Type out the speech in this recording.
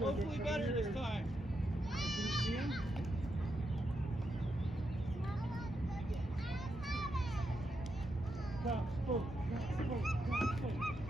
Hopefully better this time. Can you see him? Stop, spoke, stop, spoke, stop, spoke.